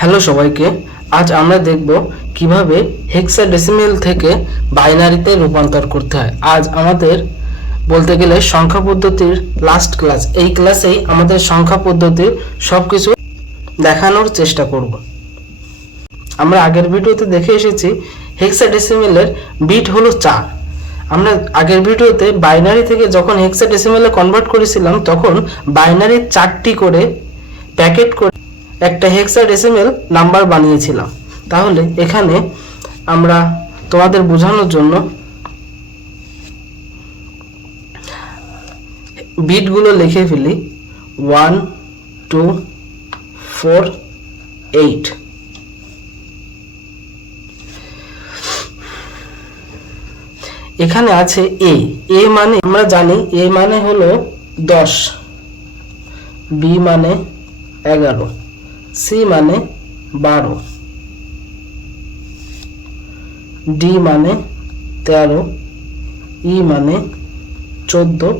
Hello সবাইকে, আজ আমরা দেখব কিভাবে হেক্সাডেসিমেল থেকে বাইনারিতে রূপান্তর করতে হয়। আজ আমাদের বলতে গেলে সংখ্যা পদ্ধতির লাস্ট ক্লাস। এই ক্লাসেই আমাদের সংখ্যা পদ্ধতির সবকিছু দেখানোর চেষ্টা করব। আমরা আগের ভিডিওতে দেখে এসেছি হেক্সাডেসিমেলের বিট হলো 4। আমরা আগের ভিডিওতে বাইনারি থেকে যখন হেক্সাডেসিমেলে কনভার্ট করেছিলাম তখন বাইনারি 4টি করে প্যাকেট করে একটা হেক্সাডেসিমেল নাম্বার বানিয়েছিলাম। তাহলে এখানে আমরা তোমাদের বোঝানোর জন্য বিটগুলো লিখে ফেলি 1 2 4 8। এখানে আছে এ মানে আমরা জানি এ মানে হলো 10, বি মানে 11, সি মানে 12, ডি মানে 13, ই মানে 14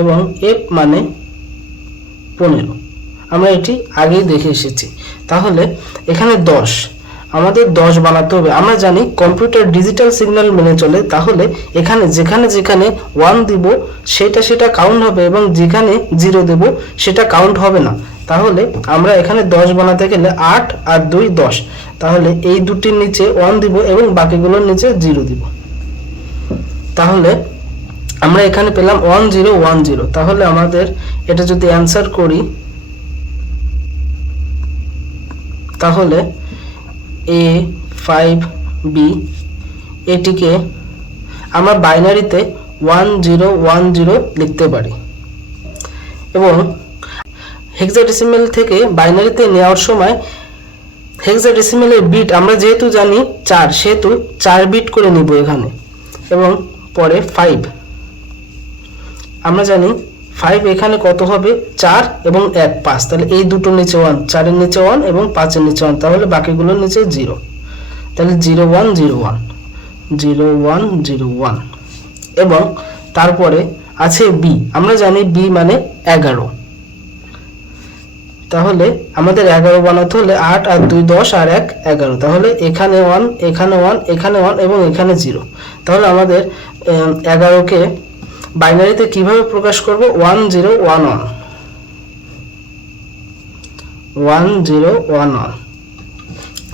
এবং এফ মানে 15। আমরা এটি আগেই দেখে এসেছি। তাহলে এখানে 10, আমাদের 10 বানাতে হবে। আমরা জানি কম্পিউটার ডিজিটাল সিগন্যাল মেনে চলে। তাহলে এখানে যেখানে যেখানে 1 দিব সেটা কাউন্ট হবে এবং যেখানে 0 দেব সেটা কাউন্ট হবে না। তাহলে আমরা এখানে 10 বানাতে গেলে 8 আর 2 10। তাহলে এই দুটির নিচে 1 দিব এবং বাকিগুলোর নিচে 0 দিব। তাহলে আমরা এখানে পেলাম 1010। তাহলে আমাদের এটা যদি অ্যানসার করি তাহলে A5B এটিকে আমরা বাইনারিতে 1010 লিখতে পারি। এবং হেক্সাডেসিমেল থেকে বাইনারিতে নেওয়ার সময় হেক্সাডেসিমেলের বিট আমরা যেহেতু জানি 4, সেহেতু 4 বিট করে নিব এখানে। এবং পরে 5 আমরা জানি 5 এখানে কত হবে 4 এবং 1 5। তাহলে এই দুটোর নিচে 1, 4 এর নিচে 1 এবং 5 এর নিচে 1। তাহলে বাকিগুলোর নিচে 0। তাহলে 0101 0101। এবং তারপরে আছে বি, আমরা জানি বি মানে 11। তাহলে আমাদের 11 বানাতে হলে 8 আর 2 10 আর 1 11। তাহলে এখানে 1 এখানে 1 এখানে 1 এবং এখানে 0। তাহলে আমাদের 11কে বাইনারিতে কিভাবে প্রকাশ করব 1011 1011।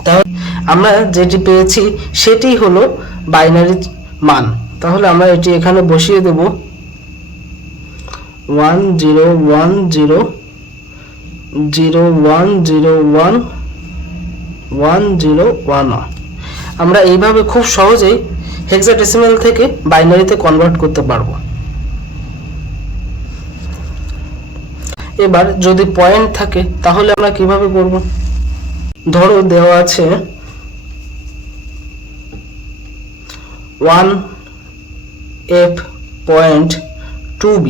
তাহলে আমরা যেটি পেয়েছি সেটি হলো বাইনারি মান। তাহলে আমরা এটি এখানে বসিয়ে দেব 1010 0101 1011। আমরা এইভাবে খুব সহজেই হেক্সাডেসিমেল থেকে বাইনারিতে কনভার্ট করতে পারবো। এবার যদি পয়েন্ট থাকে তাহলে আমরা কিভাবে করব? ধরো দেওয়া আছে 1F.2B,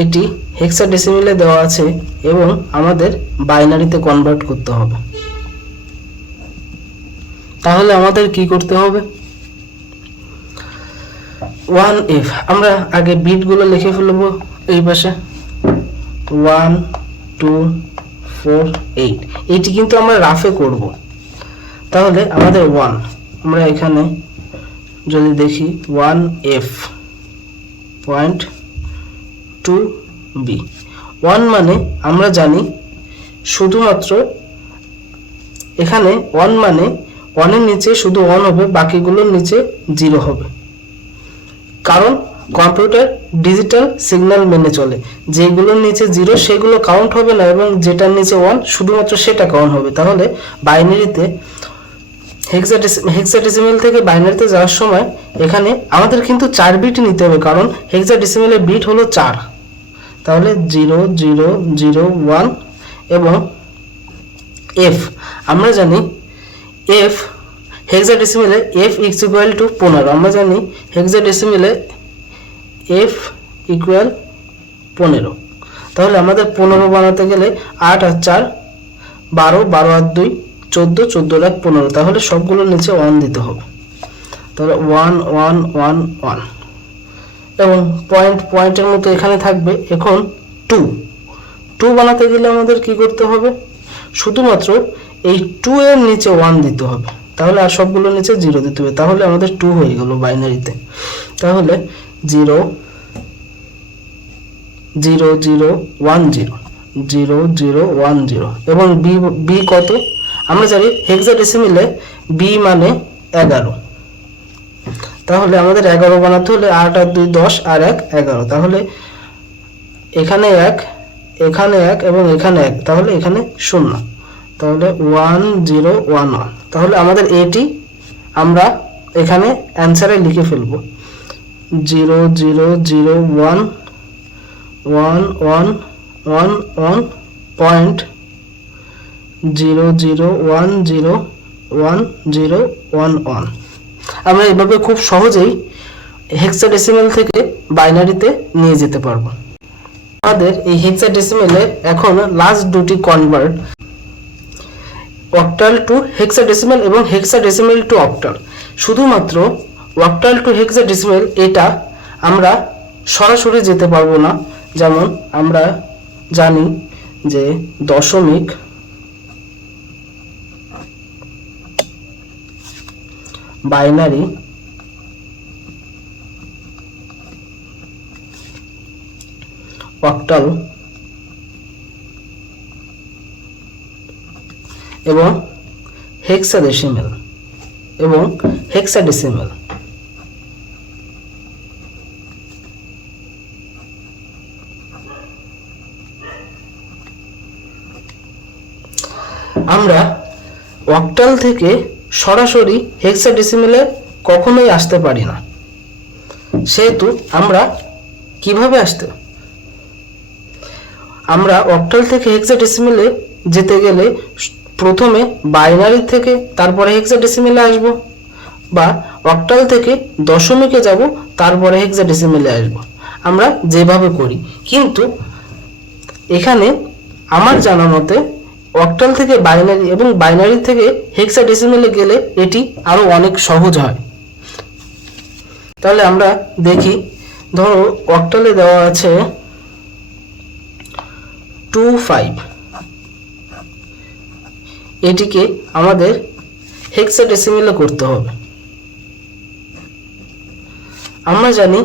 এটি হেক্সাডেসিমেলে দেওয়া আছে এবং আমাদের বাইনারিতে কনভার্ট করতে হবে। তাহলে আমাদের কি করতে হবে? 1F আমরা আগে বিটগুলো লিখে ফেলবো এই পাশে 1 2 4 8। এটি কিন্তু আমরা রাফে করব। তাহলে আমাদের 1 আমরা এখানে যদি দেখি 1F.2B 1 মানে আমরা জানি শুধুমাত্র এখানে 1 মানে 1 এর নিচে শুধু 1 হবে, বাকিগুলোর নিচে 0 হবে। কারণ কম্পিউটার ডিজিটাল সিগন্যাল মেনে চলে। যেগুলোর নিচে 0 সেগুলো কাউন্ট হবে না এবং যেটার নিচে 1 শুধুমাত্র সেটা কাউন্ট হবে। তাহলে বাইনারিতে হেক্সাডেসিমেল থেকে বাইনারিতে যাওয়ার সময় এখানে আমাদের কিন্তু 4 বিট নিতে হবে, কারণ হেক্সাডেসিমেলের বিট হলো 4। তাহলে 0001 এবং F আমরা জানি F হেক্সাডেসিমেলে F = 15। আমরা জানি হেক্সাডেসিমেলে F = 15। তাহলে আমাদের 15 বানাতে গেলে 8 আর 4 12, 12 আর 2 14, 14 আর 15। তাহলে সবগুলোর নিচে 1 দিতে হবে। তাহলে 1 1 1 1 এবং পয়েন্টের মতো এখানে থাকবে। এখন 2 বানাতে গেলে আমাদের কি করতে হবে? শুধুমাত্র এই 2 এর নিচে 1 দিতে হবে, তাহলে আর সবগুলো নিচে 0 দিতে হবে, তাহলে আমাদের 2 হয়ে গেল বাইনারিতে। তাহলে 0 0 0 1 0 0 0 1 0 এবং বি কত আমরা জানি হেক্সাডেসিমেলে বি মানে 11, তাহলে আমাদের 11 বানাতে হলে 8 আর 2 10 আর 1 11, তাহলে এখানে 1 এখানে 1 এবং এখানে 1, তাহলে এখানে 0, তাহলে 1 0 1 1, তাহলে আমাদের এটি আমরা এখানে অ্যান্সারে লিখে ফেলব 0 0 0 1 1 1 1 1 পয়েন্ট 0 0 1 0 1 0 1 1। আমরা এভাবে খুব সহজেই হেক্সাডেসিমেল থেকে বাইনারিতে নিয়ে যেতে পারবো। আমাদের এই হেক্সাডেসিমেলের এখন লাস্ট দুটি কনভার্ট, অক্টাল টু হেক্সাডেসিমেল এবং হেক্সাডেসিমেল টু অক্টাল। শুধুমাত্র অক্টাল টু হেক্সাডেসিমেল এটা আমরা সরাসরি যেতে পারবো না, যেমন আমরা জানি যে দশমিক, বাইনারি, অক্টাল এবং হেক্সাডেসিমেল আমরা অক্টাল থেকে সরাসরি হেক্সাডেসিমেলে কখনোই আসতে পারি না, সেহেতু আমরা কিভাবে আমরা অক্টাল থেকে হেক্সাডেসিমেলে যেতে গেলে প্রথমে বাইনারি থেকে তারপরে হেক্সাডেসিমেলে আসব, বা অক্টাল থেকে দশমিকে যাব তারপরে হেক্সাডেসিমেলে আসব, আমরা যেভাবে করি। কিন্তু এখানে আমার জানা মতে অক্টাল থেকে বাইনারি এবং বাইনারি থেকে হেক্সাডেসিমেলে গেলে এটি আরো অনেক সহজ হয়। তাহলে আমরা দেখি, ধরো অক্টালে দেওয়া আছে 25, এটিকে আমাদের হেক্সাডেসিমেলে করতে হবে। আমরা জানি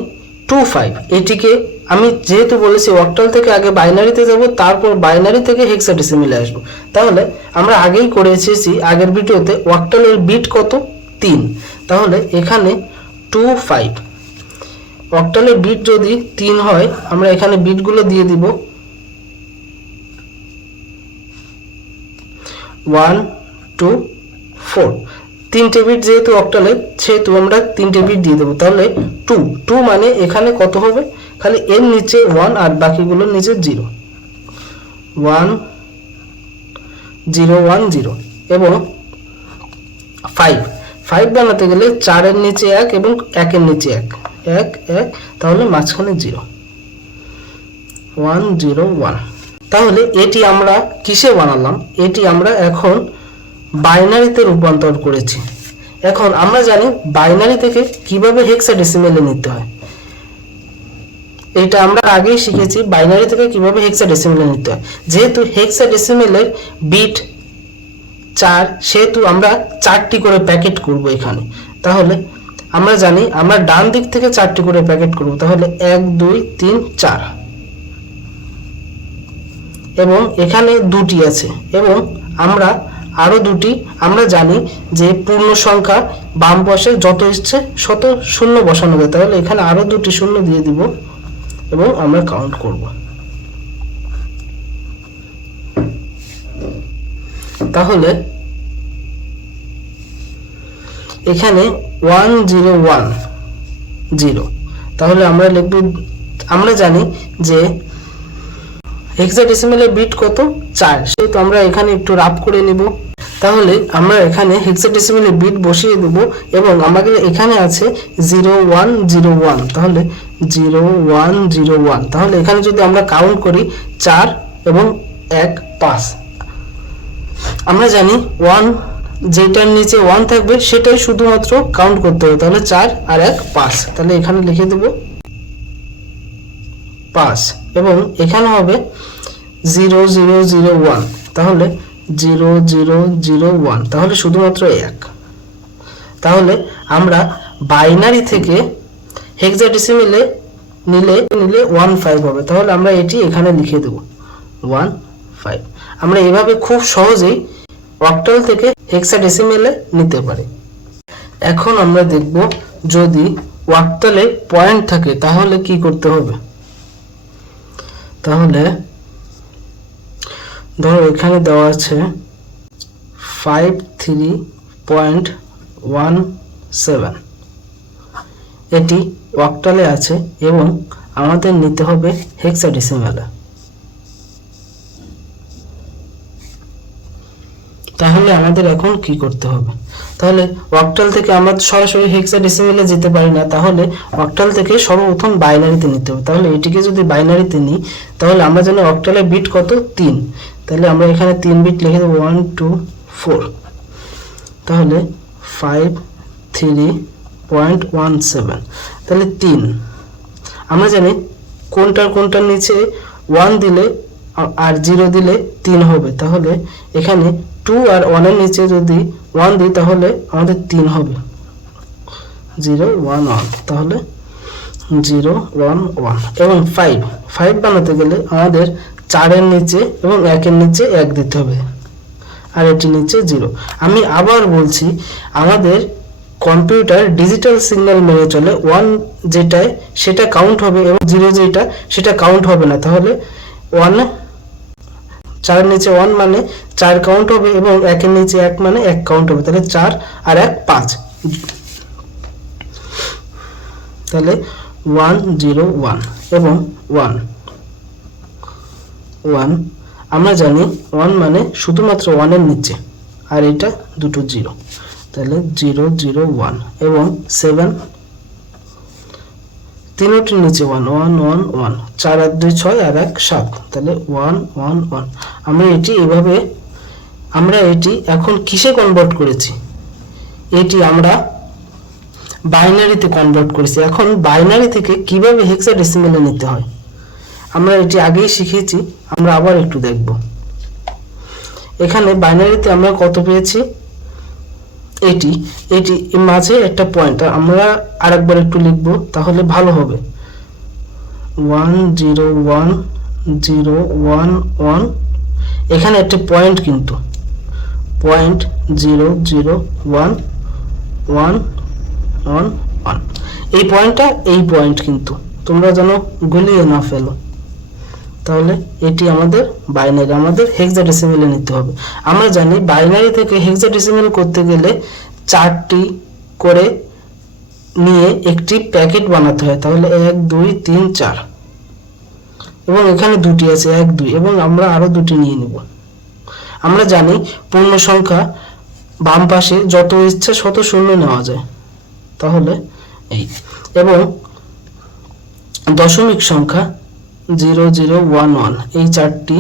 25, এটিকে আমি যেহেতু বলেছি অক্টাল থেকে আগে বাইনারিতে যাব, তারপর বাইনারি থেকে হেক্সাডেসিমেলে আসব, তাহলে আমরা আগেই করে এসেছি আগের ভিডিওতে অক্টালের বিট কত 3, তাহলে এখানে 25, অক্টালের বিট যদি 3 হয় আমরা এখানে বিটগুলো দিয়ে দিব 1 2 4, 3টে বিট যেহেতু অক্টালের সেহেতু আমরা 3টে বিট দিয়ে দেবো, তাহলে 2 মানে এখানে কত হবে, খালি এর নিচে 1 আর বাকিগুলোর নিচে 0, 1 0 1 0 এবং 5 বানাতে গেলে 4 এর নিচে 1 এবং 1 এর নিচে 1 1 তাহলে মাঝখানে 0, 1 0 1। তাহলে এটি আমরা কিসে বানালাম, এটি আমরা এখন বাইনারিতে রূপান্তর করেছি। এখন আমরা জানি বাইনারি থেকে কিভাবে হেক্সাডেসিমেলে নিতে হয়, এটা আমরা আগেই শিখেছি বাইনারি থেকে কিভাবে হেক্সাডেসিমেলে নিতে হয়। যেহেতু হেক্সাডেসিমেলের বিট 4, সেহেতু আমরা 4টি করে প্যাকেট করব এখানে। তাহলে আমরা জানি আমরা ডান দিক থেকে 4টি করে প্যাকেট করব, তাহলে 1 2 3 4 এবং এখানে 2টি আছে এবং আমরা আরো 2টি, আমরা জানি যে পূর্ণ সংখ্যা বাম পাশে যত ইচ্ছে শত শূন্য বসানো যায়, তাহলে এখানে আরো 2টি শূন্য দিয়ে দিব এবং আমরা কাউন্ট করব। তাহলে এখানে 1 0 1 0, তাহলে আমরা লিখব, আমরা জানি যে হেক্সাডেসিমেলের বিট কত 4, সেহেতু আমরা এখানে একটু রাফ করে নিব। তাহলে আমরা এখানে হেক্সাডেসিমেলের বিট বসিয়ে দেব এবং আমাদের এখানে আছে 0 1 0 1, তাহলে 0 1 0 1, তাহলে এখানে যদি আমরা কাউন্ট করি 4 এবং 1 5, আমরা জানি 1 যেটার নিচে 1 থাকবে সেটাই শুধুমাত্র কাউন্ট করতে হবে, তাহলে 4 আর 1 5, তাহলে এখানে লিখে দেব 5 এবং এখানে হবে 0 0 0 1, তাহলে 0001, তাহলে শুধুমাত্র 1। তাহলে আমরা বাইনারি থেকে হেক্সাডেসিমেলে নিলে 15 হবে, তাহলে আমরা এটি এখানে লিখে দেব 15। আমরা এভাবে খুব সহজেই অক্টাল থেকে হেক্সাডেসিমেলে নিতে পারি। এখন আমরা দেখব যদি অক্টালে পয়েন্ট থাকে তাহলে কি করতে হবে। তাহলে ধরো এখানে দেওয়া আছে 53.17, এটি অক্টালে আছে এবং আমাদের নিতে হবে হেক্সাডেসিমেলে। তাহলে আমাদের এখন কি করতে হবে, তাহলে অক্টাল থেকে আমরা সরাসরি হেক্সাডেসিমেলে যেতে পারি না, তাহলে অক্টাল থেকে সর্বপ্রথম বাইনারিতে নিতে হবে। তাহলে এটিকে যদি বাইনারিতে নিই তাহলে আমরা জানি অক্টালে বিট কত, 3, তাহলে আমরা এখানে 3 বিট লিখে দেবো 1 2 4। তাহলে 53.17, তাহলে 3। আমরা জানি কোনটার নিচে 1 দিলে আর 0 দিলে 3 হবে, তাহলে এখানে 2 আর 1 এর নিচে যদি 1 দিই তাহলে আমাদের 3 হবে, 0 1 1, তাহলে 0 1 1। এবং 5 বানাতে গেলে আমাদের 4 এর নিচে এবং 1 এর নিচে 1 দিতে হবে, আর এটির নিচে 0। আমি আবার বলছি, আমাদের কম্পিউটার ডিজিটাল সিগন্যাল মেনে চলে, 1 যেটায় সেটা কাউন্ট হবে এবং 0 যেটা সেটা কাউন্ট হবে না। তাহলে 1 4 এর নিচে 1 মানে 4 কাউন্ট হবে এবং 1 এর নিচে 1 মানে 1 কাউন্ট হবে, তাহলে 4 আর 1 5, তাহলে 1 0 1 এবং 1 1। আমরা জানি 1 মানে শুধুমাত্র 1 এর নিচে, আর এটা দুটো 0, তাহলে 0 0 1 এবং 7 তিনটির নিচে 1 1 1 1, 4 আর 2 6 আর 1 7, তাহলে 1 1 1। আমরা এটি এখন কিসে কনভার্ট করেছি, এটি আমরা বাইনারিতে কনভার্ট করেছি। এখন বাইনারি থেকে কিভাবে হেক্সাডেসিমেলে নিতে হয় আমরা এটি আগেই শিখেছি, আমরা আবার একটু দেখব। এখানে বাইনারিতে আমরা কত পেয়েছি, এটি মাঝে একটা পয়েন্ট, আমরা আরেকবার একটু লিখব তাহলে ভালো হবে। 1 0 1 0 1 1, এখানে একটা পয়েন্ট, কিন্তু পয়েন্ট 0 0 1 1 1 1, এই পয়েন্ট কিন্তু তোমরা যেন গুলিয়ে না ফেলো। তাহলে এটি আমাদের বাইনারি, আমাদের হেক্সাডেসিমেলে নিতে হবে। আমরা জানি বাইনারি থেকে হেক্সাডেসিমেল করতে গেলে 4টি করে নিয়ে একটি প্যাকেট বানাতে হয়, তাহলে 1 2 3 4, এবং এখানে 2টি আছে 1 2, এবং আমরা আরো 2টি নিয়ে নিব। আমরা জানি পূর্ণ সংখ্যা বাম পাশে যত ইচ্ছা শত শূন্য নেওয়া যায়, তাহলে এই, এবং দশমিক সংখ্যা 0 0 1 1, এই 4টি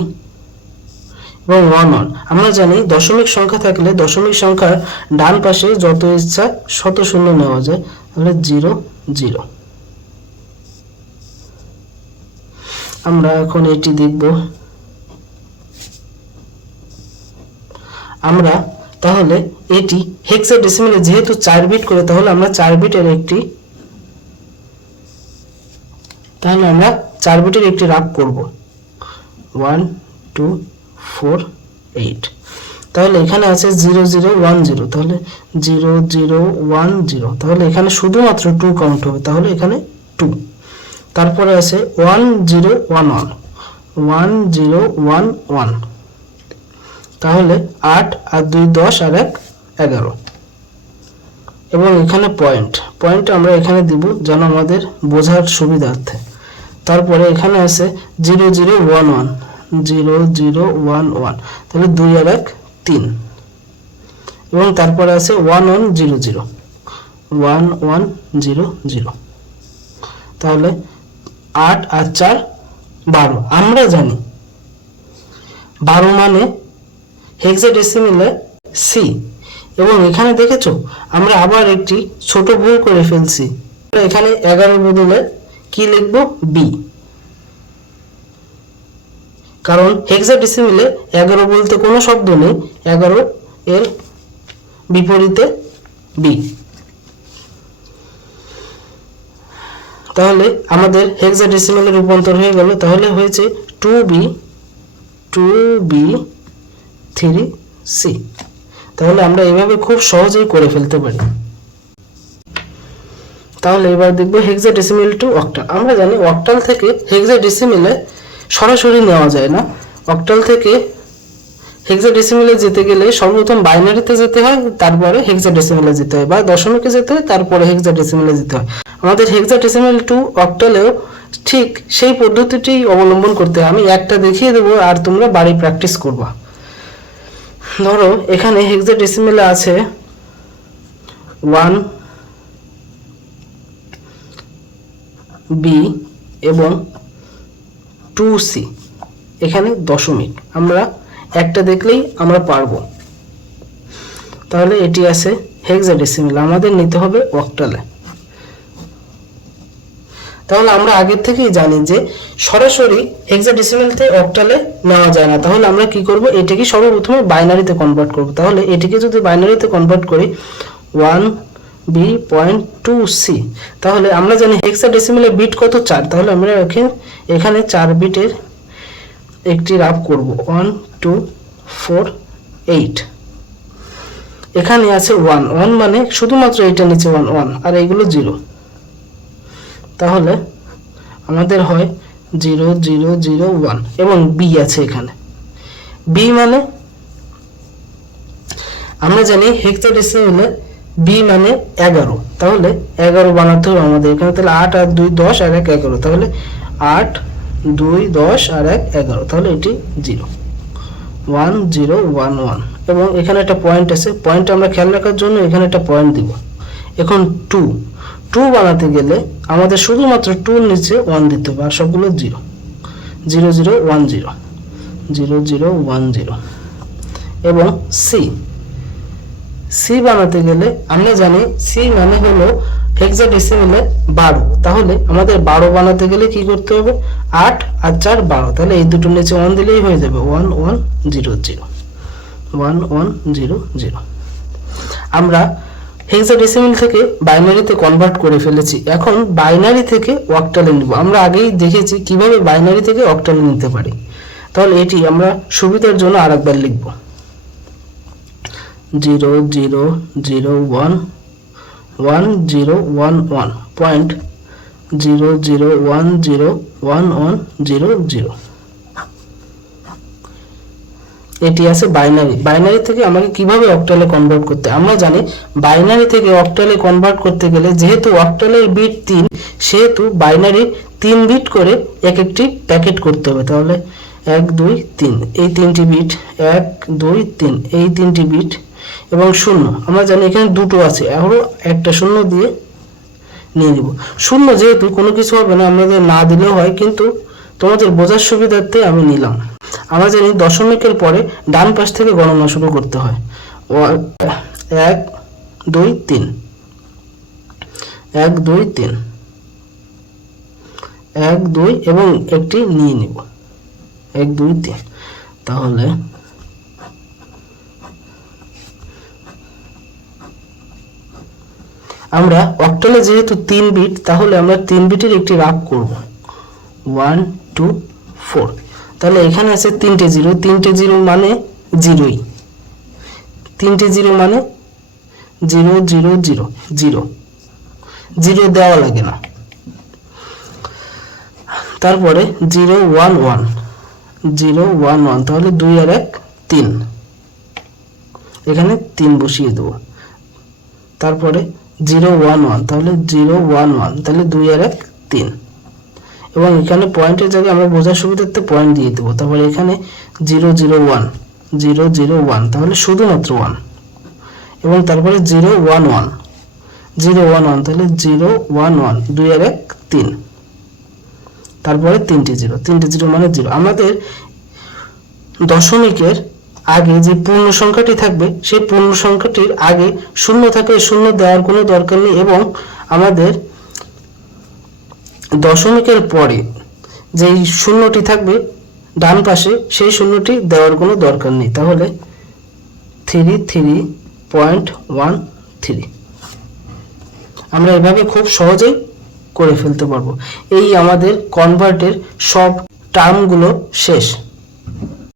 এবং 1 1। আমরা জানি দশমিক সংখ্যা থাকলে দশমিক সংখ্যার ডান পাশে যত ইচ্ছা শত শূন্য নেওয়া যায়, তাহলে 0 0। আমরা এখন এটি দেখব। আমরা তাহলে এটি হেক্সাডেসিমেলে যেহেতু 4 বিট করে, তাহলে আমরা 4 বিটের একটি রাগ করব, 1 2 4 8। তাহলে এখানে আছে 0 0 1 0, তাহলে 0 0 1 0, তাহলে এখানে শুধুমাত্র 2 কাউন্ট হবে, তাহলে এখানে 2। তারপরে আছে 1 0 1 1 1 0 1 1, তাহলে 8 আর 2 10 আর 1 11, এবং এখানে পয়েন্ট আমরা এখানে দিব যেন আমাদের বোঝার সুবিধার্থে। তারপরে এখানে আছে 0 0 1 1 0 0 1 1, তাহলে 2 আর 1 3, এবং তারপরে আছে 1 1 0 0 1 1 0 0, তাহলে 8 আর 4 12। আমরা জানি 12 মানে হেক্সাডেসিমেলে সি, এবং এখানে দেখেছো আমরা আবার একটি ছোট ভুল করে ফেলছি, এখানে 11 বদলে কি লিখবো, বি। কারণ হেক্সাডেসিমেলে 11 বলতে কোনো শব্দ নেই, 11 এর বিপরীতে বি। তাহলে আমাদের হেক্সাডেসিমেলে রূপান্তর হয়ে গেল, তাহলে হয়েছে 2b3c। তাহলে আমরা এভাবে খুব সহজেই করে ফেলতে পারি। তাহলে এবার দেখবো হেক্সাডেসিমেল টু অক্টাল। আমরা জানি অক্টাল থেকে হেক্সাডেসিমেলে সরাসরি নেওয়া যায় না। অক্টাল থেকে হেক্সাডেসিমেলে যেতে গেলে সর্বপ্রথম বাইনারিতে যেতে হয়, তারপরে হেক্সাডেসিমেলে যেতে হয়, বা দশমিকে যেতে হয়, তারপরে হেক্সাডেসিমেলে যেতে হয়। আমাদের হেক্সাডেসিমেল টু অক্টালেও ঠিক সেই পদ্ধতিটি অবলম্বন করতে হয়। আমি একটা দেখিয়ে দেবো আর তোমরা বাড়ি প্র্যাকটিস করবা। ধরো এখানে হেক্সাডেসিমেলে আছে 1b এবং 2c, এখানে দশমিক। আমরা একটা দেখলেই আমরা পারবো। তাহলে এটি আছে হেক্সাডেসিমেল, আমাদের নিতে হবে অক্টালে। তাহলে আমরা আগের থেকেই জানি যে সরাসরি হেক্সাডেসিমেল থেকে অক্টালে নেওয়া যায় না। তাহলে আমরা কি করব, এটাকে সর্বপ্রথমে বাইনারিতে কনভার্ট করব। তাহলে এটিকে যদি বাইনারিতে কনভার্ট করি 1b.2c, তাহলে আমরা জানি হেক্সাডেসিমেলের বিট কত, 4। তাহলে আমরা এখানে 4 বিটের একটি রাফ করব, 1 2 4 8। এখানে আছে 1 মানে শুধুমাত্র এটা নিচে 1 আর এইগুলো 0। তাহলে আমাদের হয় 0 0 0 1 এবং বি আছে এখানে। বি মানে আমরা জানি হেক্সাডেসিমেলে বি মানে 11। তাহলে 11 বানাতে হবে আমাদের এখানে। তাহলে 8 আর 2 10 আর 1 11। তাহলে 8 2 10 আর 1 11। তাহলে এটি 0 1 0 1 1 এবং এখানে একটা পয়েন্ট আছে। পয়েন্ট আমরা খেয়াল রাখার জন্য এখানে একটা পয়েন্ট দিব। এখন 2 বানাতে গেলে আমাদের শুধুমাত্র 2 নিচে 1 দিতে হবে, আর সবগুলো 0 0 0 1 0 0 0 1 0। এবং সি বানাতে গেলে আমরা জানি সি মানে হলো হেক্সাডেসিমেলে 12। তাহলে আমাদের 12 বানাতে গেলে কি করতে হবে, 8 আর 4 12। তাহলে এই দুটোর নিচে 1 দিলেই হয়ে যাবে 1 1 0 0 1 1 0 0। আমরা হেক্সাডেসিমেল থেকে বাইনারিতে কনভার্ট করে ফেলেছি। এখন বাইনারি থেকে অক্টালে নিব। আমরা আগেই দেখেছি কিভাবে বাইনারি থেকে অক্টালে নিতে পারি। তাহলে এটি আমরা সুবিধার জন্য আরেকবার লিখব, 0 0 0 1 1 0 1 1 পয়েন্ট 0 0 1 0 1 1 0 0। এটি আছে বাইনারি থেকে আমাকে কিভাবে অক্টালে কনভার্ট করতে। আমরা জানি বাইনারি থেকে অক্টালে কনভার্ট করতে গেলে যেহেতু অক্টালের বিট 3, সেহেতু বাইনারি 3 বিট করে একটি প্যাকেট করতে হবে। তাহলে 1 2 3 এই 3টি বিট, 1 2 3 এই 3টি বিট এবং 0। আমরা জানি এখানে দুটো আছে, আরও একটা 0 দিয়ে নিয়ে নিব। 0 যেহেতু কোনো কিছু হবে না, আমাদের না দিলেও হয়, কিন্তু তোমাদের বোঝার সুবিধার্থে আমি নিলাম। আমরা জানি দশমিকের পরে ডান পাশ থেকে গণনা শুরু করতে হয়। 1 2 3 1 2 3 1 2 এবং একটি নিয়ে নিব 1 2 3। তাহলে আমরা অক্টালে যেহেতু 3 বিট, তাহলে আমরা 3 বিটের একটি রাফ করব, 1 2 4। তাহলে এখানে আছে 3টে 0, 3টে 0 মানে 0ই, 3টে 0 মানে 0 0 0 0 0 দেওয়া লাগে না। তারপরে 0 1 1 0 1 1, তাহলে 2 আর 1 3, এখানে 3 বসিয়ে দেব। তারপরে 0 1 1, তাহলে 0 1 1, তাহলে 2 আর 1 3 এবং এখানে পয়েন্টের জায়গায় আমরা বোঝার সুবিধার্থে পয়েন্ট দিয়ে দেবো। তারপরে এখানে 0 0 1 0 0 1, তাহলে শুধুমাত্র 1 এবং তারপরে 0 1 1 0 1 1, তাহলে 0 1 1 2 আর 1 3, তারপরে 3টে 0 মানে 0। আমাদের দশমিকের আগে যে পূর্ণ সংখ্যাটি থাকবে সেই পূর্ণ সংখ্যাটির আগে 0 থাকে, 0 দেওয়ার কোনো দরকার নেই। এবং আমাদের দশমিকের পরে যেই শূন্যটি থাকবে ডান পাশে সেই শূন্যটি দেওয়ার কোনো দরকার নেই, তাহলে 33.13 আমরা এভাবে খুব সহজেই করে ফেলতে পারবো। এই আমাদের কনভার্টের সব টার্মগুলো শেষ।